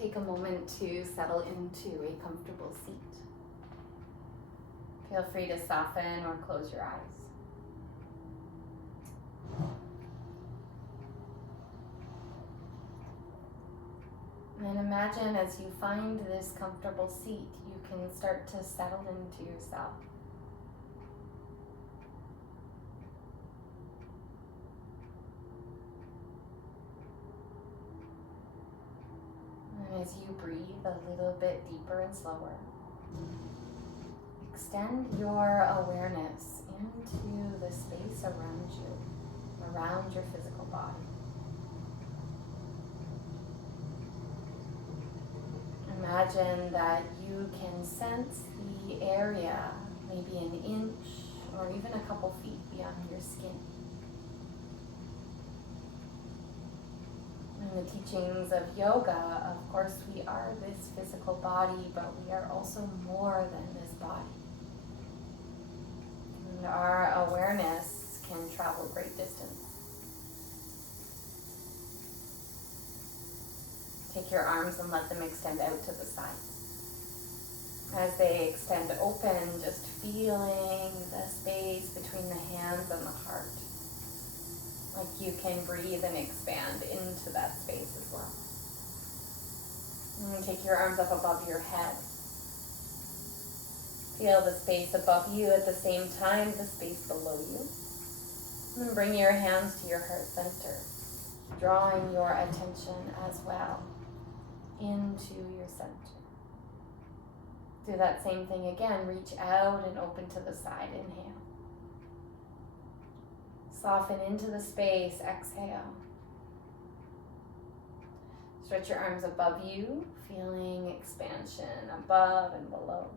Take a moment to settle into a comfortable seat. Feel free to soften or close your eyes. And imagine as you find this comfortable seat, you can start to settle into yourself. And as you breathe a little bit deeper and slower, extend your awareness into the space around you, around your physical body. Imagine that you can sense the area, maybe an inch or even a couple feet beyond your skin. In the teachings of yoga, of course, we are this physical body, but we are also more than this body. And our awareness can travel great distance. Take your arms and let them extend out to the sides. As they extend open, just feeling the space between the hands and the heart. Like you can breathe and expand into that space as well. And take your arms up above your head. Feel the space above you at the same time, the space below you. And bring your hands to your heart center, drawing your attention as well into your center. Do that same thing again. Reach out and open to the side. Inhale. Soften into the space. Exhale. Stretch your arms above you, feeling expansion above and below.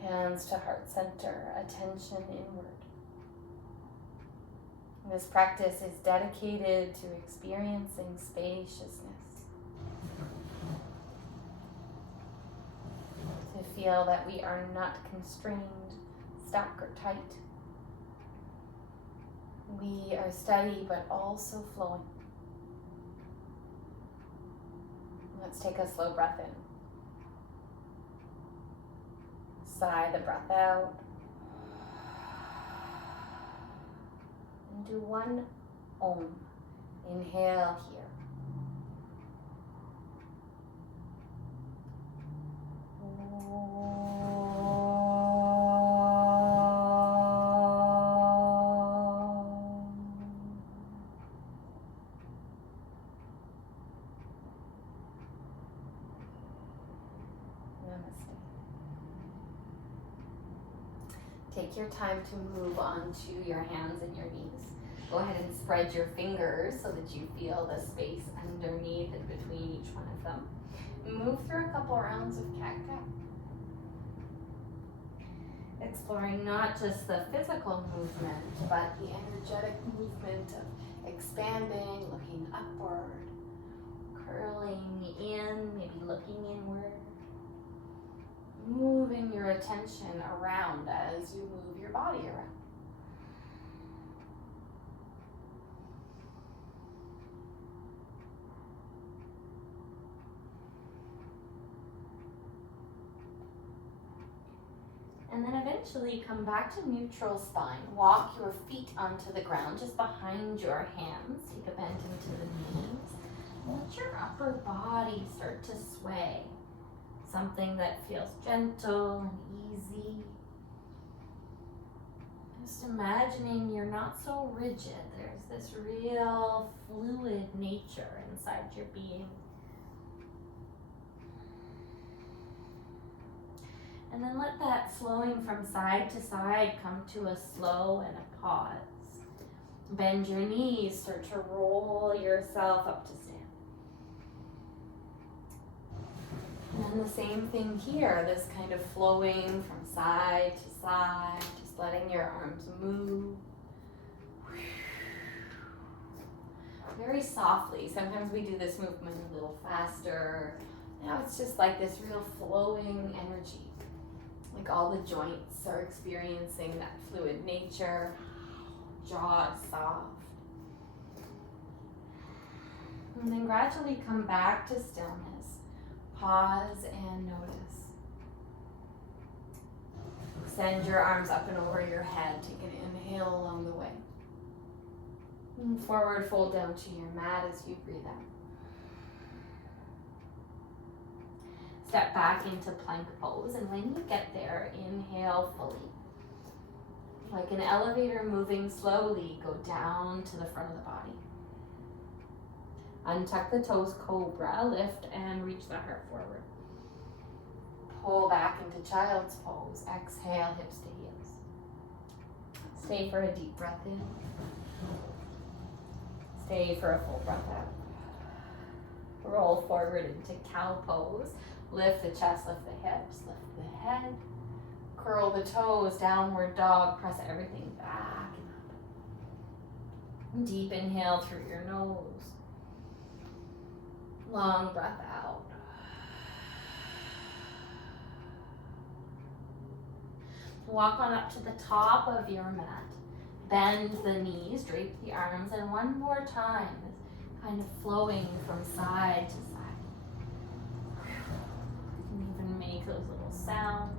Hands to heart center, attention inward. This practice is dedicated to experiencing spaciousness. To feel that we are not constrained, stuck, or tight. We are steady but also flowing. Let's take a slow breath in. Sigh the breath out. And do one Om. Inhale here. Namaste. Take your time to move onto your hands and your knees. Go ahead and spread your fingers so that you feel the space underneath and between each one of them. Move through a couple rounds of cat-cow. Exploring not just the physical movement, but the energetic movement of expanding, looking upward, curling in, maybe looking inward. Moving your attention around as you move your body around. And then eventually come back to neutral spine. Walk your feet onto the ground just behind your hands. Take a bend into the knees. Let your upper body start to sway. Something that feels gentle and easy. Just imagining you're not so rigid. There's this real fluid nature inside your being. And then let that flowing from side to side come to a slow and a pause. Bend your knees, start to roll yourself up to stand. And the same thing here, this kind of flowing from side to side, just letting your arms move. Very softly. Sometimes we do this movement a little faster. Now it's just like this real flowing energy. Like all the joints are experiencing that fluid nature. Jaw is soft. And then gradually come back to stillness. Pause and notice. Extend your arms up and over your head. Take an inhale along the way. And forward fold down to your mat as you breathe out. Step back into plank pose, and when you get there, inhale fully. Like an elevator moving slowly, go down to the front of the body. Untuck the toes, cobra, lift and reach the heart forward. Pull back into child's pose. Exhale, hips to heels. Stay for a deep breath in. Stay for a full breath out. Roll forward into cow pose. Lift the chest, lift the hips, lift the head. Curl the toes, downward dog, press everything back and up. Deep inhale through your nose. Long breath out. Walk on up to the top of your mat. Bend the knees, drape the arms, and one more time, kind of flowing from side to side. You can even make those little sounds.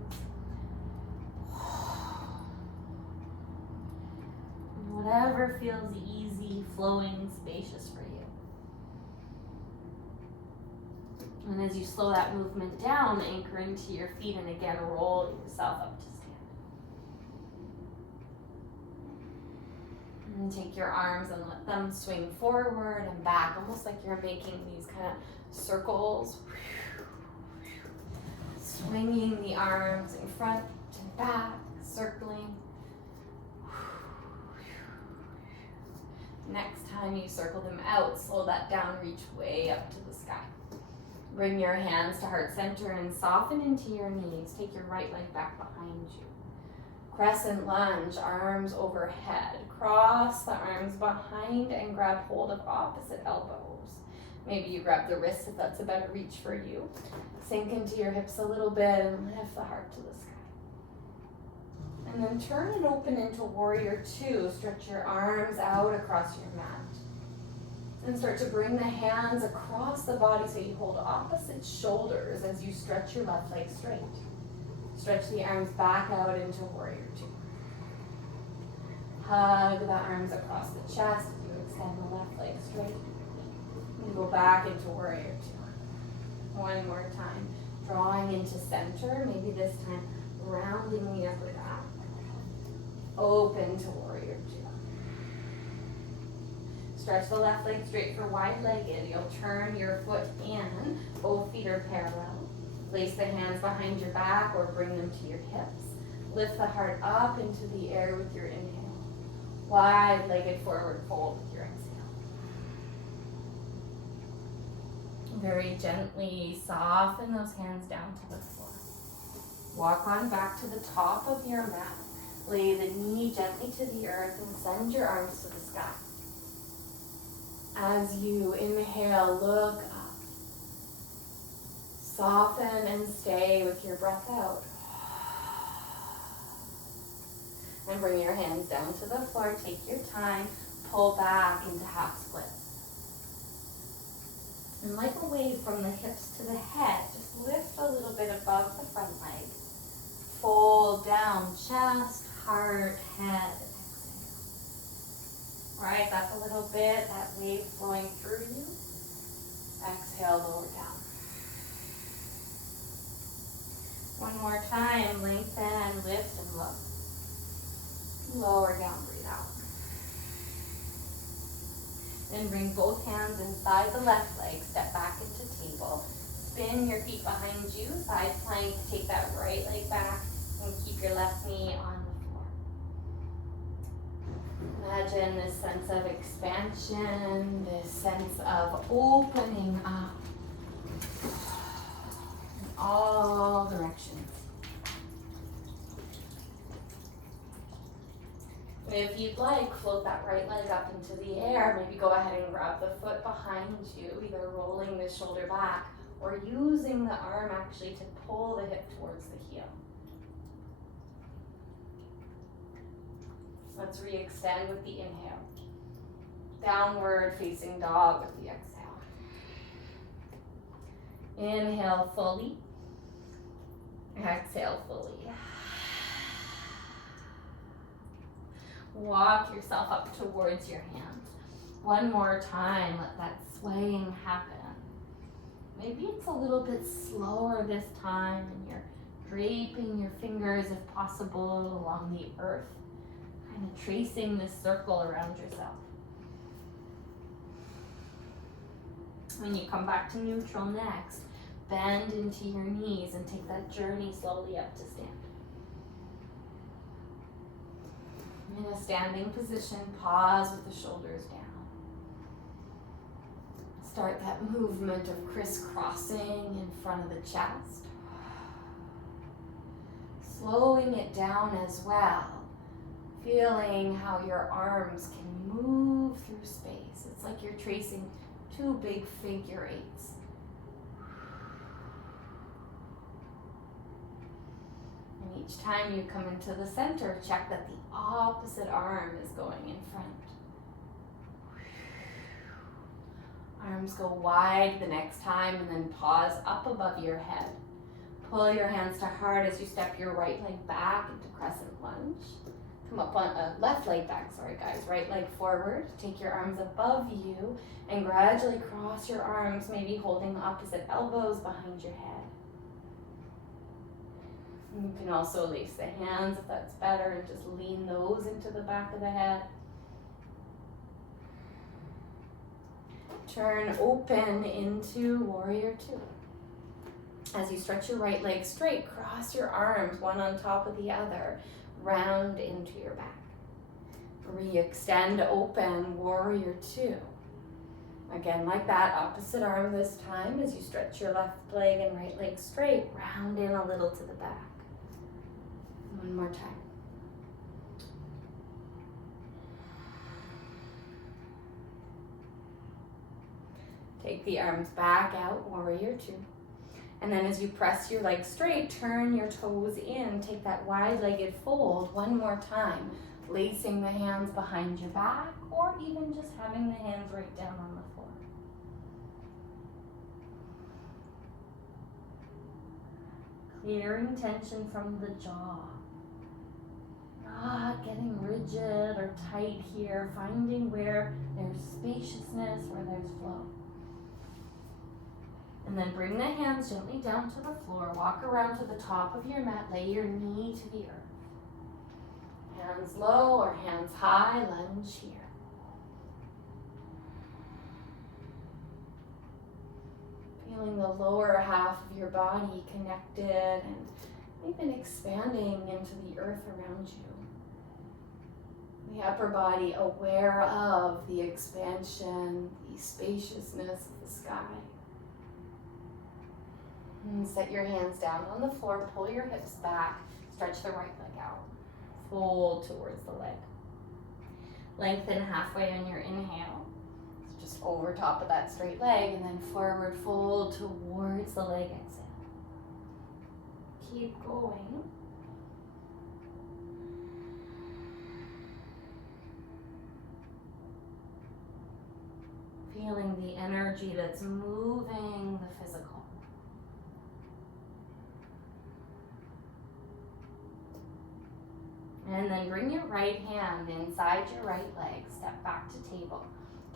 Whatever feels easy, flowing, spacious for you. And as you slow that movement down, anchor into your feet and again roll yourself up to stand. And take your arms and let them swing forward and back, almost like you're making these kind of circles. Swinging the arms in front and back, circling. Next time you circle them out, slow that down, reach way up to the sky. Bring your hands to heart center and soften into your knees. Take your right leg back behind you. Crescent lunge, arms overhead. Cross the arms behind and grab hold of opposite elbows. Maybe you grab the wrists if that's a better reach for you. Sink into your hips a little bit and lift the heart to the sky. And then turn it open into warrior two. Stretch your arms out across your mat. And start to bring the hands across the body so you hold opposite shoulders as you stretch your left leg straight. Stretch the arms back out into warrior two. Hug the arms across the chest. You extend the left leg straight. And go back into warrior two. One more time. Drawing into center. Maybe this time rounding the upper back. Open to warrior two. Stretch the left leg straight for wide-legged. You'll turn your foot in. Both feet are parallel. Place the hands behind your back or bring them to your hips. Lift the heart up into the air with your inhale. Wide-legged forward fold with your exhale. Very gently soften those hands down to the floor. Walk on back to the top of your mat. Lay the knee gently to the earth and send your arms to the sky. As you inhale, look up. Soften and stay with your breath out. And bring your hands down to the floor. Take your time. Pull back into half split. And like a wave from the hips to the head, just lift a little bit above the front leg. Fold down, chest, heart, head. Right, that's a little bit, that wave flowing through you. Exhale, lower down. One more time, lengthen, lift, and look. Lower down, breathe out. Then bring both hands inside the left leg, step back into table. Spin your feet behind you, side plank, take that right leg back, and keep your left knee on the floor. Imagine this sense of expansion, this sense of opening up in all directions. If you'd like, float that right leg up into the air. Maybe go ahead and grab the foot behind you, either rolling the shoulder back or using the arm actually to pull the hip towards the heel. Let's re-extend with the inhale. Downward facing dog with the exhale. Inhale fully. Exhale fully. Walk yourself up towards your hands. One more time, let that swaying happen. Maybe it's a little bit slower this time, and you're draping your fingers, if possible, along the earth, kind of tracing this circle around yourself. When you come back to neutral next, bend into your knees and take that journey slowly up to stand. In a standing position, pause with the shoulders down. Start that movement of crisscrossing in front of the chest. Slowing it down as well. Feeling how your arms can move through space. It's like you're tracing two big figure eights. And each time you come into the center, check that the opposite arm is going in front. Arms go wide the next time, and then pause up above your head. Pull your hands to heart as you step your right leg back into crescent lunge. Come up on left leg back, right leg forward. Take your arms above you and gradually cross your arms, maybe holding the opposite elbows behind your head. You can also lace the hands if that's better and just lean those into the back of the head. Turn open into warrior two. As you stretch your right leg straight, cross your arms one on top of the other, round into your back. Re-extend open, warrior two. Again, like that, opposite arm this time as you stretch your left leg and right leg straight, round in a little to the back. One more time. Take the arms back out, warrior two. And then as you press your legs straight, turn your toes in. Take that wide-legged fold one more time, lacing the hands behind your back, or even just having the hands right down on the floor. Clearing tension from the jaw. Not getting rigid or tight here, finding where there's spaciousness, where there's flow. And then bring the hands gently down to the floor. Walk around to the top of your mat. Lay your knee to the earth. Hands low or hands high. Lunge here. Feeling the lower half of your body connected and even expanding into the earth around you. The upper body aware of the expansion, the spaciousness of the sky. And set your hands down on the floor, pull your hips back, stretch the right leg out. Fold towards the leg. Lengthen halfway on your inhale. So just over top of that straight leg, and then forward fold towards the leg exhale. Keep going. Feeling the energy that's moving the physical. And then bring your right hand inside your right leg, step back to table.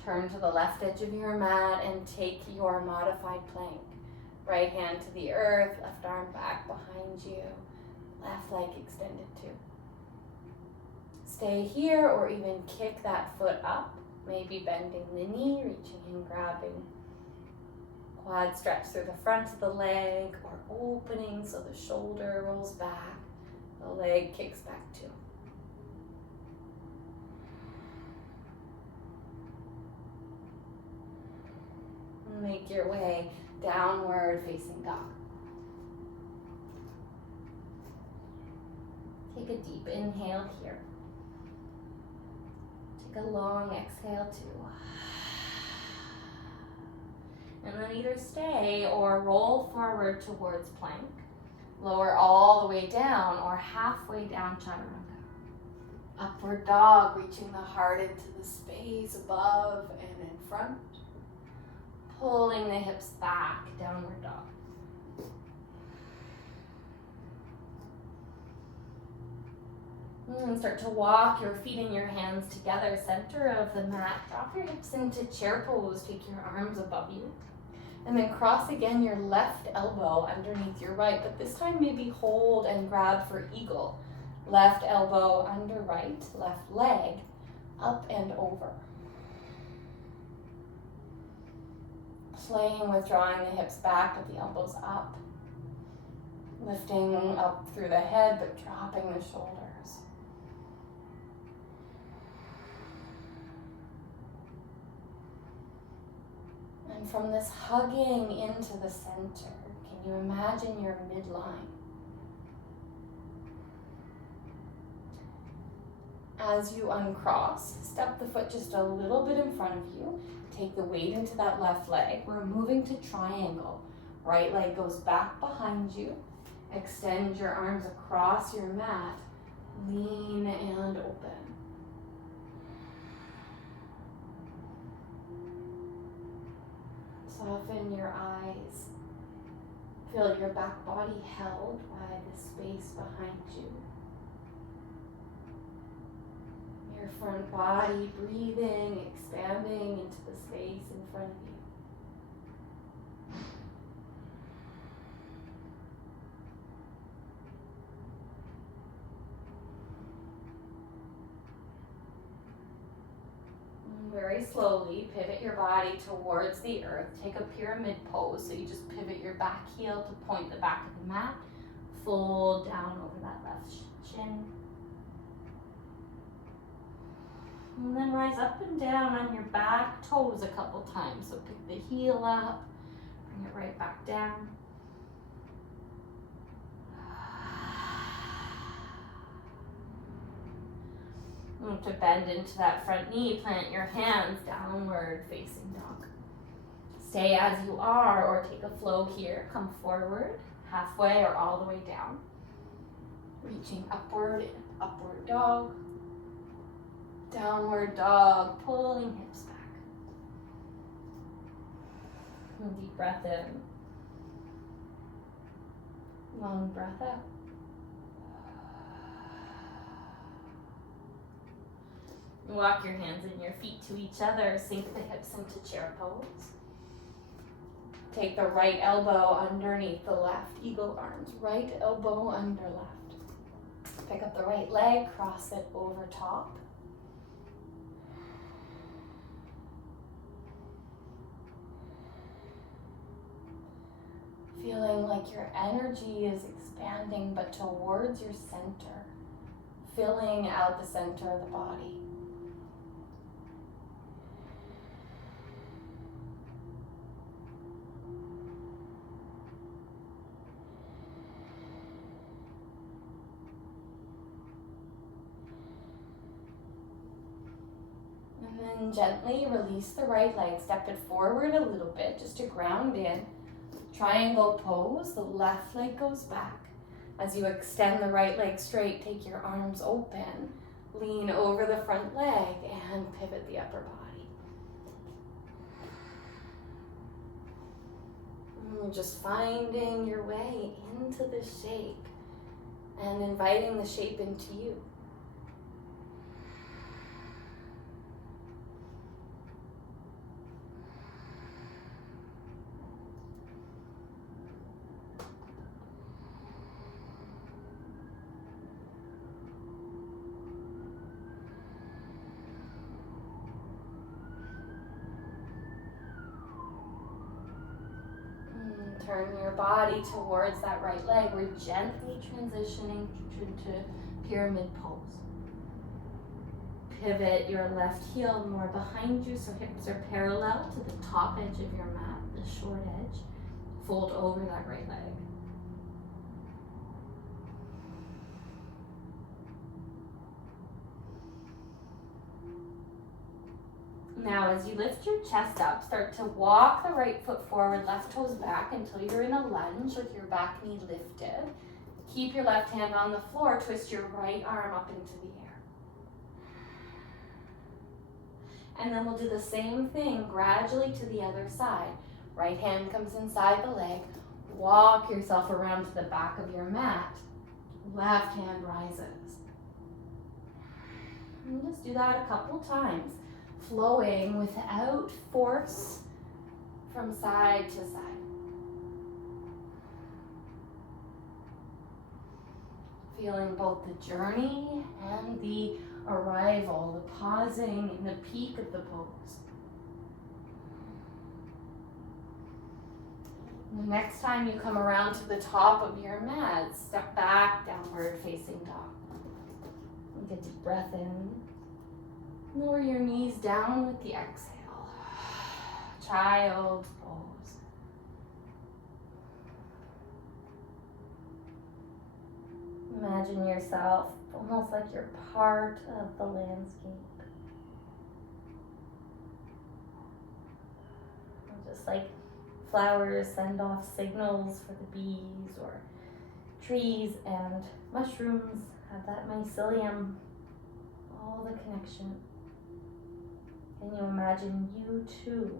Turn to the left edge of your mat and take your modified plank. Right hand to the earth, left arm back behind you, left leg extended too. Stay here or even kick that foot up, maybe bending the knee, reaching and grabbing. Quad stretch through the front of the leg or opening so the shoulder rolls back, the leg kicks back too. Make your way downward facing dog. Take a deep inhale here. Take a long exhale too. And then either stay or roll forward towards plank. Lower all the way down or halfway down chaturanga. Upward dog, reaching the heart into the space above and in front. Pulling the hips back, downward dog. And start to walk your feet and your hands together, center of the mat. Drop your hips into chair pose, take your arms above you. And then cross again your left elbow underneath your right, but this time maybe hold and grab for eagle. Left elbow under right, left leg up and over. Playing with drawing the hips back but the elbows up. Lifting up through the head but dropping the shoulders. And from this hugging into the center, can you imagine your midline? As you uncross, step the foot just a little bit in front of you. Take the weight into that left leg. We're moving to triangle. Right leg goes back behind you. Extend your arms across your mat. Lean and open. Soften your eyes. Feel your back body held by the space behind you. Your front body breathing, expanding into the space in front of you. Very slowly pivot your body towards the earth. Take a pyramid pose. So you just pivot your back heel to point the back of the mat. Fold down over that left shin. And then rise up and down on your back toes a couple times. So pick the heel up, bring it right back down. Move to bend into that front knee, plant your hands downward facing dog. Stay as you are or take a flow here. Come forward, halfway or all the way down. Reaching upward in upward dog. Downward dog, pulling hips back. And deep breath in. Long breath out. Walk your hands and your feet to each other. Sink the hips into chair pose. Take the right elbow underneath the left. Eagle arms. Right elbow under left. Pick up the right leg. Cross it over top. Feeling like your energy is expanding, but towards your center. Filling out the center of the body. And then gently release the right leg. Step it forward a little bit just to ground in. Triangle pose. The left leg goes back. As you extend the right leg straight, take your arms open. Lean over the front leg and pivot the upper body. And just finding your way into the shape and inviting the shape into you. Turn your body towards that right leg. We're gently transitioning into pyramid pose. Pivot your left heel more behind you so hips are parallel to the top edge of your mat, the short edge. Fold over that right leg. Now, as you lift your chest up, start to walk the right foot forward, left toes back until you're in a lunge with your back knee lifted. Keep your left hand on the floor, twist your right arm up into the air. And then we'll do the same thing gradually to the other side. Right hand comes inside the leg. Walk yourself around to the back of your mat. Left hand rises. And just do that a couple times, flowing without force from side to side. Feeling both the journey and the arrival, the pausing and the peak of the pose. The next time you come around to the top of your mat, step back, downward facing dog. Take a deep breath in. Lower your knees down with the exhale. Child's pose. Imagine yourself almost like you're part of the landscape. Just like flowers send off signals for the bees, or trees and mushrooms have that mycelium, all the connection. Can you imagine you too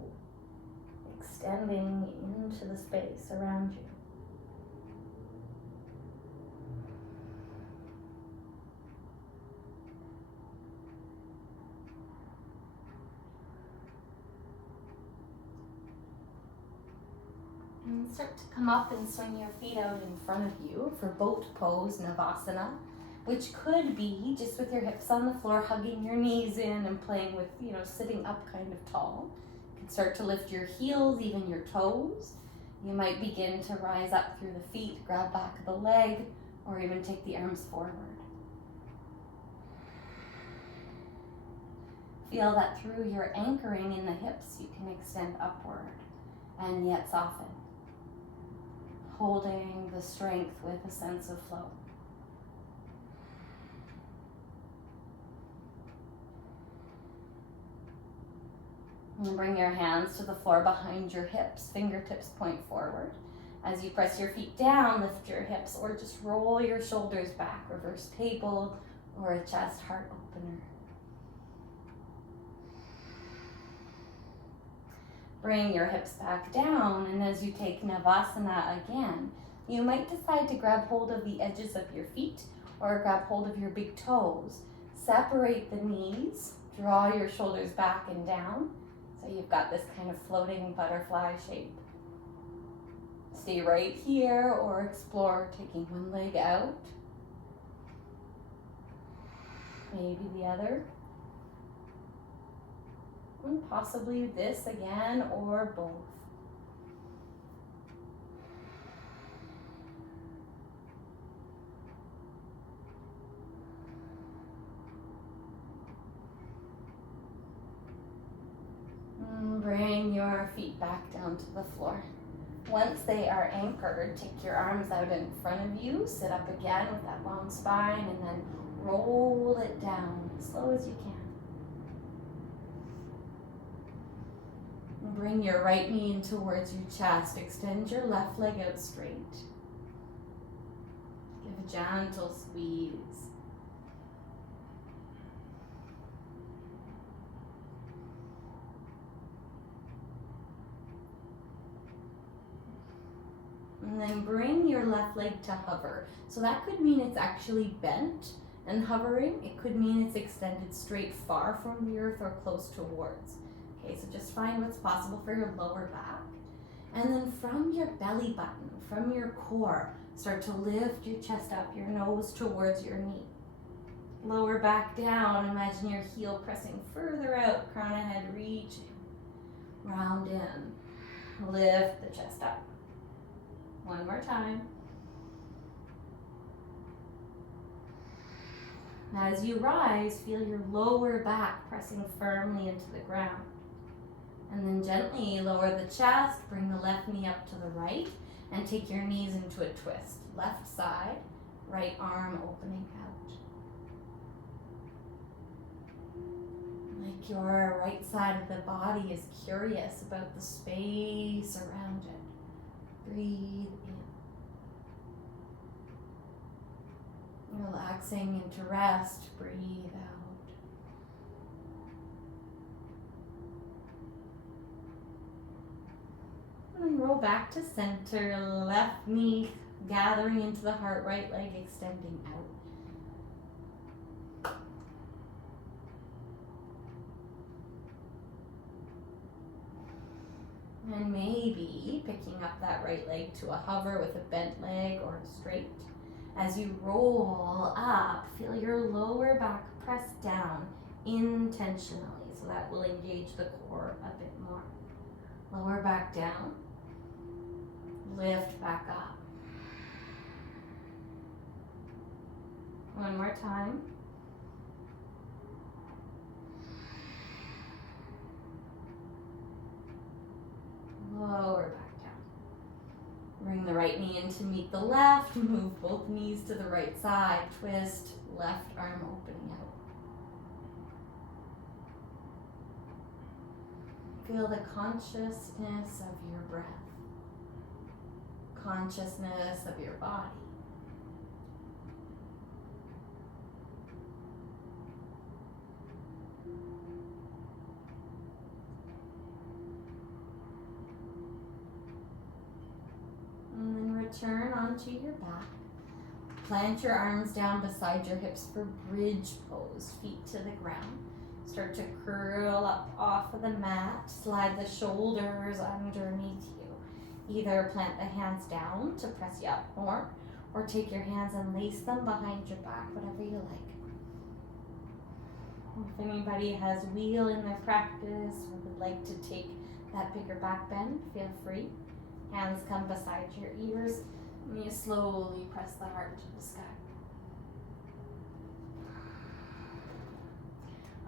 extending into the space around you? And start to come up and swing your feet out in front of you for boat pose, Navasana, which could be just with your hips on the floor, hugging your knees in and playing with, sitting up kind of tall. You can start to lift your heels, even your toes. You might begin to rise up through the feet, grab back of the leg, or even take the arms forward. Feel that through your anchoring in the hips, you can extend upward and yet soften, holding the strength with a sense of flow. And bring your hands to the floor behind your hips, fingertips point forward. As you press your feet down, lift your hips, or just roll your shoulders back, reverse table, or a chest heart opener. Bring your hips back down, and as you take Navasana again, you might decide to grab hold of the edges of your feet or grab hold of your big toes. Separate the knees, draw your shoulders back and down, so you've got this kind of floating butterfly shape. Stay right here or explore taking one leg out, maybe the other, and possibly this again or both. Bring your feet back down to the floor. Once they are anchored, take your arms out in front of you, sit up again with that long spine, and then roll it down as slow as you can. And bring your right knee in towards your chest. Extend your left leg out straight. Give a gentle squeeze. And then bring your left leg to hover. So that could mean it's actually bent and hovering. It could mean it's extended straight far from the earth or close towards. Okay, so just find what's possible for your lower back. And then from your belly button, from your core, start to lift your chest up, your nose towards your knee. Lower back down, imagine your heel pressing further out, crown of head reaching. Round in, lift the chest up. One more time. Now as you rise, feel your lower back pressing firmly into the ground. And then gently lower the chest, bring the left knee up to the right, and take your knees into a twist. Left side, right arm opening out. Like your right side of the body is curious about the space around it. Breathe in. Relaxing into rest, breathe out. roll back to center, left knee gathering into the heart, right leg extending out. And maybe picking up that right leg to a hover with a bent leg or a straight. As you roll up, feel your lower back press down intentionally, so that will engage the core a bit more. Lower back down, lift back up. One more time. Lower back down. Bring the right knee in to meet the left. Move both knees to the right side. Twist, left arm opening out. Feel the consciousness of your breath. Consciousness of your body. And then return onto your back. Plant your arms down beside your hips for bridge pose, feet to the ground. Start to curl up off of the mat. Slide the shoulders underneath you. Either plant the hands down to press you up more, or take your hands and lace them behind your back, whatever you like. If anybody has wheel in their practice or would like to take that bigger back bend, feel free. Hands come beside your ears, and you slowly press the heart to the sky.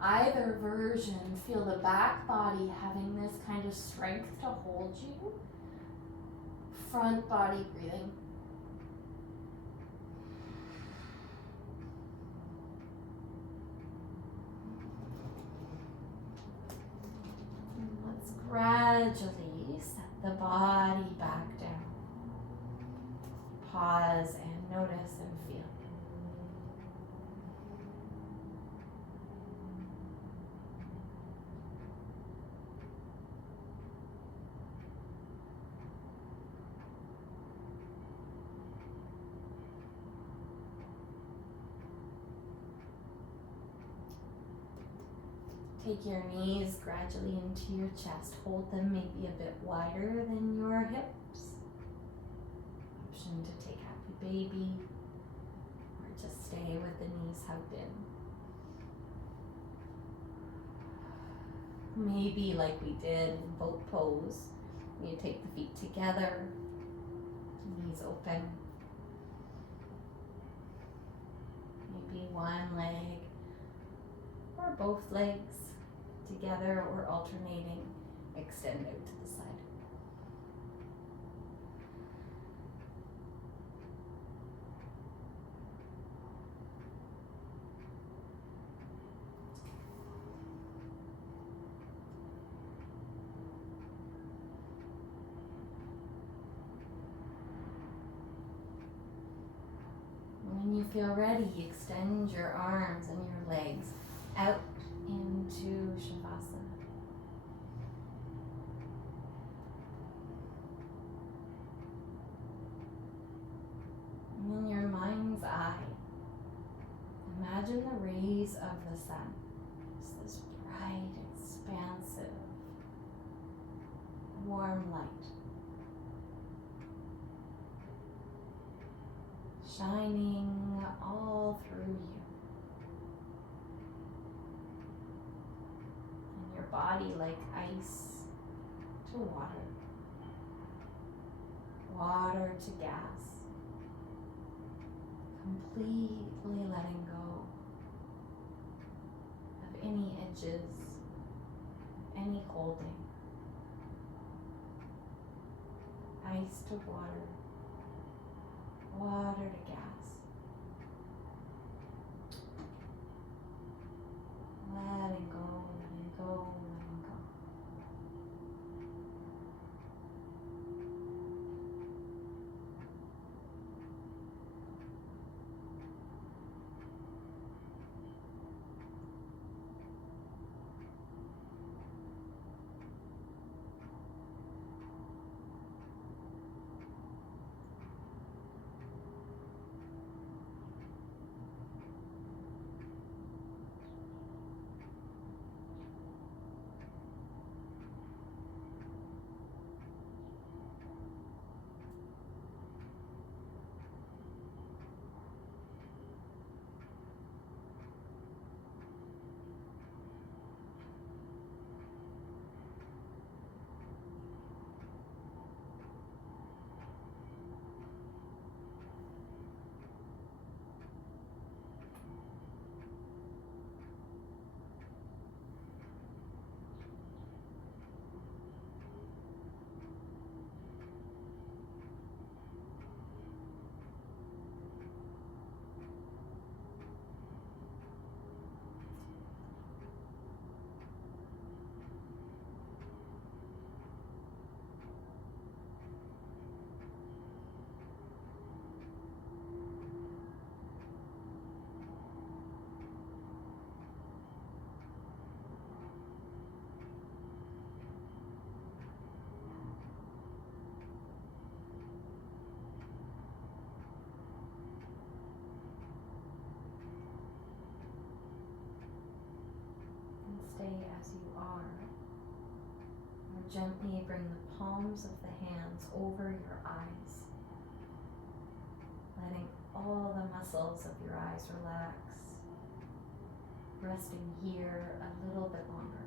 Either version, feel the back body having this kind of strength to hold you. Front body breathing. And let's gradually set the body back down. Pause and notice and feel. Take your knees gradually into your chest. Hold them maybe a bit wider than your hips. Option to take happy baby or just stay with the knees hugged in. Maybe like we did in boat pose, you take the feet together, knees open. Maybe one leg or both legs together or alternating, extend out to the side. When you feel ready, extend your arms and your legs out into Shavasana. In your mind's eye, imagine the rays of the sun. It's this bright, expansive, warm light, shining all through you. And your body like ice to water, water to gas. Completely letting go of any edges, any holding. Ice to water, water to gas. Letting go, letting go, letting go. gently bring the palms of the hands over your eyes, letting all the muscles of your eyes relax, resting here a little bit longer.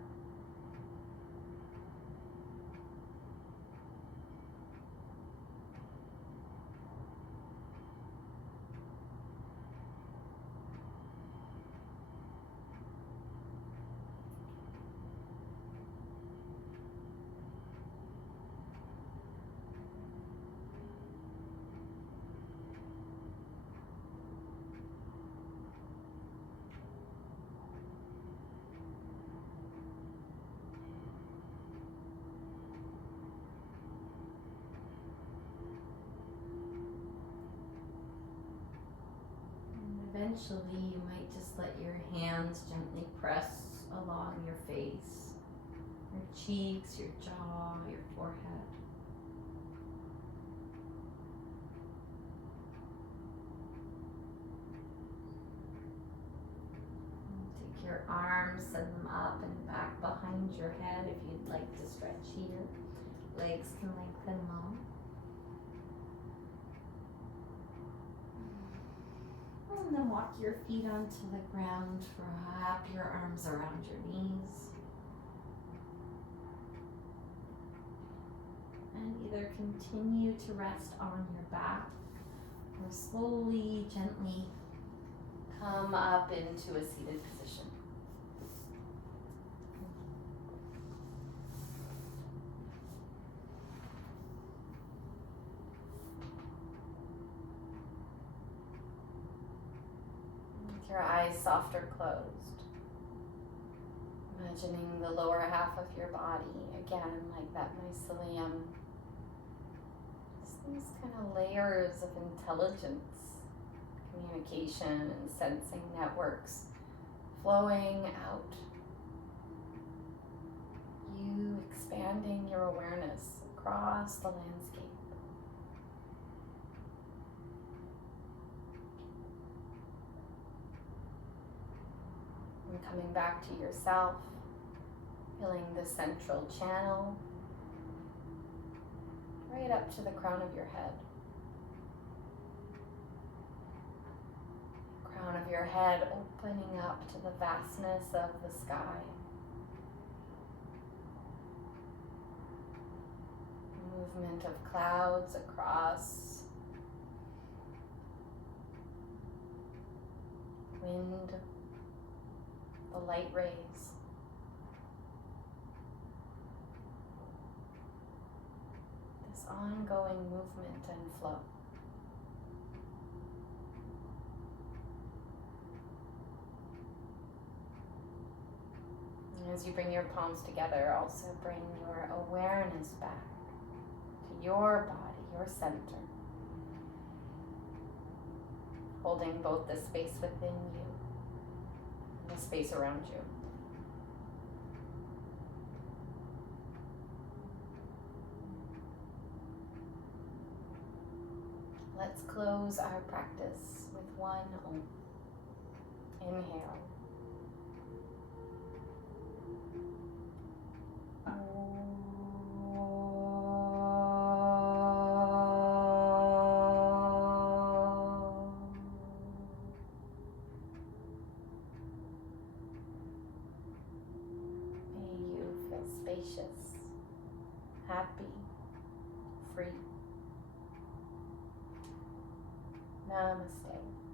Eventually, you might just let your hands gently press along your face, your cheeks, your jaw, your forehead. And take your arms, send them up and back behind your head if you'd like to stretch here. Legs can lengthen long. And then walk your feet onto the ground, wrap your arms around your knees. And either continue to rest on your back or slowly, gently come up into a seated position. Your eyes soft or closed. Imagining the lower half of your body, again, like that mycelium. Just these kind of layers of intelligence, communication and sensing networks flowing out. You expanding your awareness across the landscape. And coming back to yourself, feeling the central channel right up to the crown of your head. Crown of your head opening up to the vastness of the sky. Movement of clouds across. Wind. The light rays. This ongoing movement and flow. And as you bring your palms together, also bring your awareness back to your body, your center. Holding both the space within you the space around you. Let's close our practice with one Om. Inhale. Spacious, happy, free. Namaste.